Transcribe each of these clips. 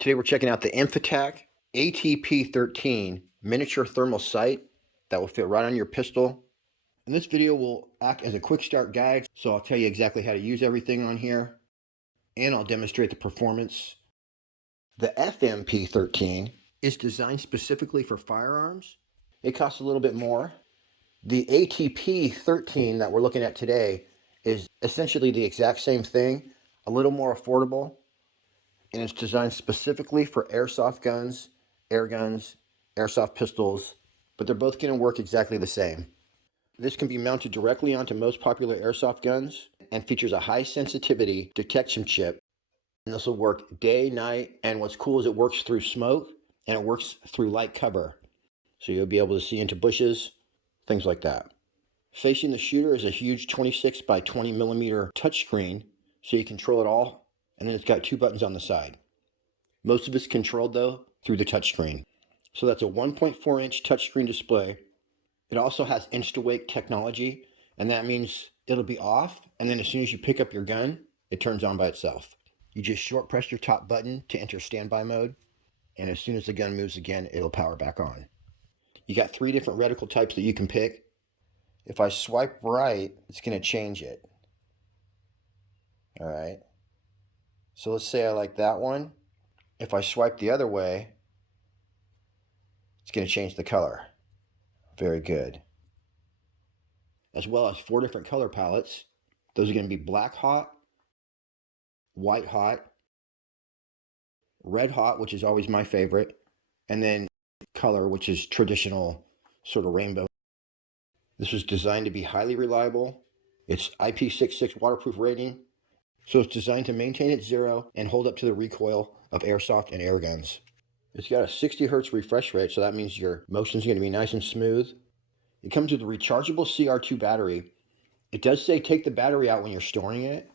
Today we're checking out the Infitac ATP13 Miniature Thermal Sight that will fit right on your pistol. And this video will act as a quick start guide, so I'll tell you exactly how to use everything on here, and I'll demonstrate the performance. The FMP13 is designed specifically for firearms. It costs a little bit more. The ATP13 that we're looking at today is essentially the exact same thing, a little more affordable, and it's designed specifically for airsoft guns, air guns, airsoft pistols, but they're both going to work exactly the same. This can be mounted directly onto most popular airsoft guns and features a high sensitivity detection chip. And this will work day, night, and what's cool is it works through smoke and it works through light cover. So you'll be able to see into bushes, things like that. Facing the shooter is a huge 26 by 20 millimeter touchscreen, so you control it all, and then it's got two buttons on the side. Most of it's controlled though through the touchscreen. So that's a 1.4 inch touchscreen display. It also has insta-wake technology, and that means it'll be off, and then as soon as you pick up your gun, it turns on by itself. You just short press your top button to enter standby mode, and as soon as the gun moves again, it'll power back on. You got 3 different reticle types that you can pick. If I swipe right, it's going to change it. All right. So let's say I like that one. If I swipe the other way, it's going to change the color. Very good. As well as 4 different color palettes. Those are going to be black hot, white hot, red hot, which is always my favorite, and then color, which is traditional sort of rainbow. This was designed to be highly reliable. It's IP66 waterproof rating, so it's designed to maintain at 0 and hold up to the recoil of airsoft and air guns. It's got a 60 hertz refresh rate, so that means your motion is going to be nice and smooth. It comes with a rechargeable CR2 battery. It does say take the battery out when you're storing it.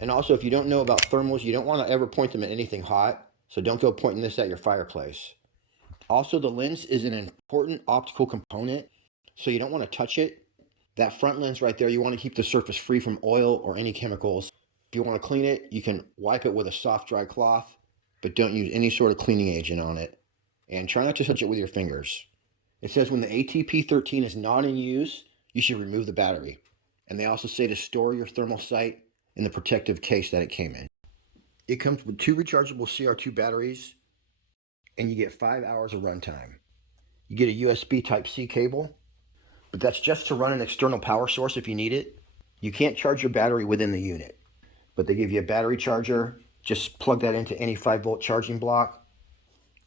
And also, if you don't know about thermals, you don't want to ever point them at anything hot, so don't go pointing this at your fireplace. Also, the lens is an important optical component, so you don't want to touch it. That front lens right there, you want to keep the surface free from oil or any chemicals. If you want to clean it, you can wipe it with a soft, dry cloth, but don't use any sort of cleaning agent on it. And try not to touch it with your fingers. It says when the ATP13 is not in use, you should remove the battery. And they also say to store your thermal sight in the protective case that it came in. It comes with 2 rechargeable CR2 batteries, and you get 5 hours of runtime. You get a USB Type-C cable, but that's just to run an external power source if you need it. You can't charge your battery within the unit, but they give you a battery charger. Just plug that into any 5-volt charging block.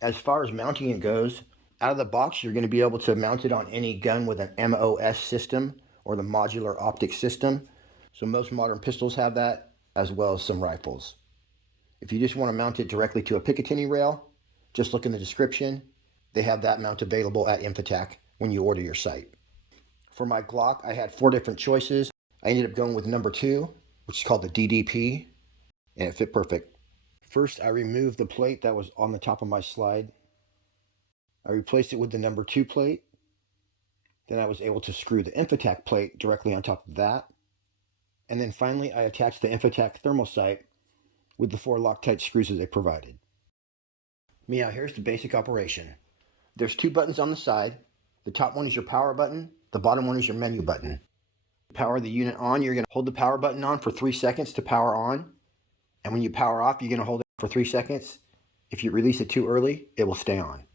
As far as mounting it goes, out of the box, you're going to be able to mount it on any gun with an MOS system or the modular optic system. So most modern pistols have that, as well as some rifles. If you just want to mount it directly to a Picatinny rail, just look in the description. They have that mount available at Infitac when you order your sight. For my Glock, I had 4 different choices. I ended up going with number 2, which is called the DDP, and it fit perfect. First, I removed the plate that was on the top of my slide. I replaced it with the number 2 plate. Then I was able to screw the Infitac plate directly on top of that. And then finally, I attached the Infitac Thermal Sight with the 4 Loctite screws that they provided. Now, here's the basic operation. There's 2 buttons on the side. The top one is your power button. The bottom one is your menu button. To power the unit on, you're going to hold the power button on for 3 seconds to power on. And when you power off, you're going to hold it for 3 seconds. If you release it too early, it will stay on.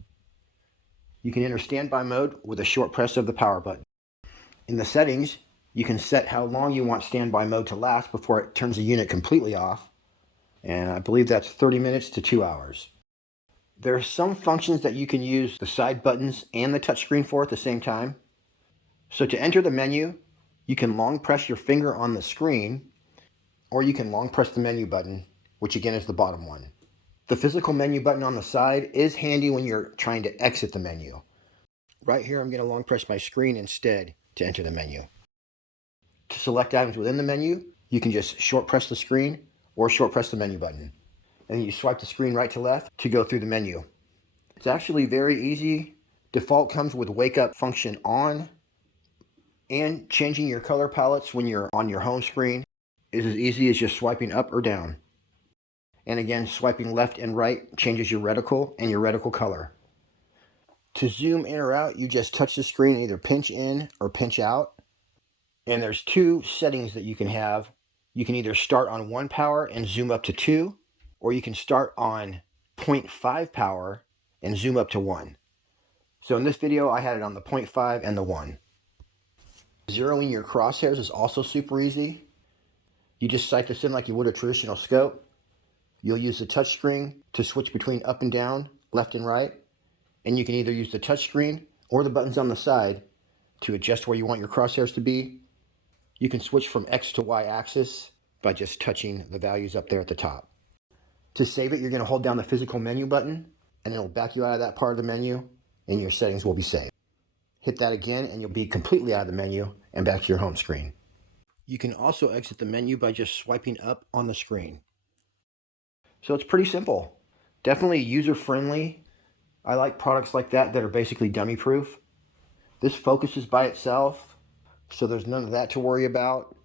You can enter standby mode with a short press of the power button. In the settings, you can set how long you want standby mode to last before it turns the unit completely off. And I believe that's 30 minutes to 2 hours. There are some functions that you can use the side buttons and the touchscreen for at the same time. So to enter the menu, you can long press your finger on the screen, or you can long press the menu button, which again is the bottom one. The physical menu button on the side is handy when you're trying to exit the menu. Right here, I'm going to long press my screen instead to enter the menu. To select items within the menu, you can just short press the screen or short press the menu button. And then you swipe the screen right to left to go through the menu. It's actually very easy. Default comes with wake up function on, and changing your color palettes when you're on your home screen is as easy as just swiping up or down. And again, swiping left and right changes your reticle and your reticle color. To zoom in or out, you just touch the screen and either pinch in or pinch out. And there's two settings that you can have. You can either start on 1 power and zoom up to 2, or you can start on 0.5 power and zoom up to 1. So in this video, I had it on the 0.5 and the 1. Zeroing your crosshairs is also super easy. You just sight this in like you would a traditional scope. You'll use the touchscreen to switch between up and down, left and right. And you can either use the touchscreen or the buttons on the side to adjust where you want your crosshairs to be. You can switch from X to Y axis by just touching the values up there at the top. To save it, you're going to hold down the physical menu button, and it'll back you out of that part of the menu, and your settings will be saved. Hit that again, and you'll be completely out of the menu and back to your home screen. You can also exit the menu by just swiping up on the screen. So it's pretty simple. Definitely user-friendly. I like products like that are basically dummy-proof. This focuses by itself, so there's none of that to worry about.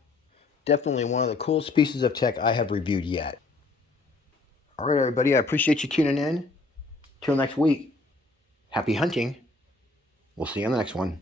Definitely one of the coolest pieces of tech I have reviewed yet. All right, everybody, I appreciate you tuning in. Till next week, happy hunting. We'll see you on the next one.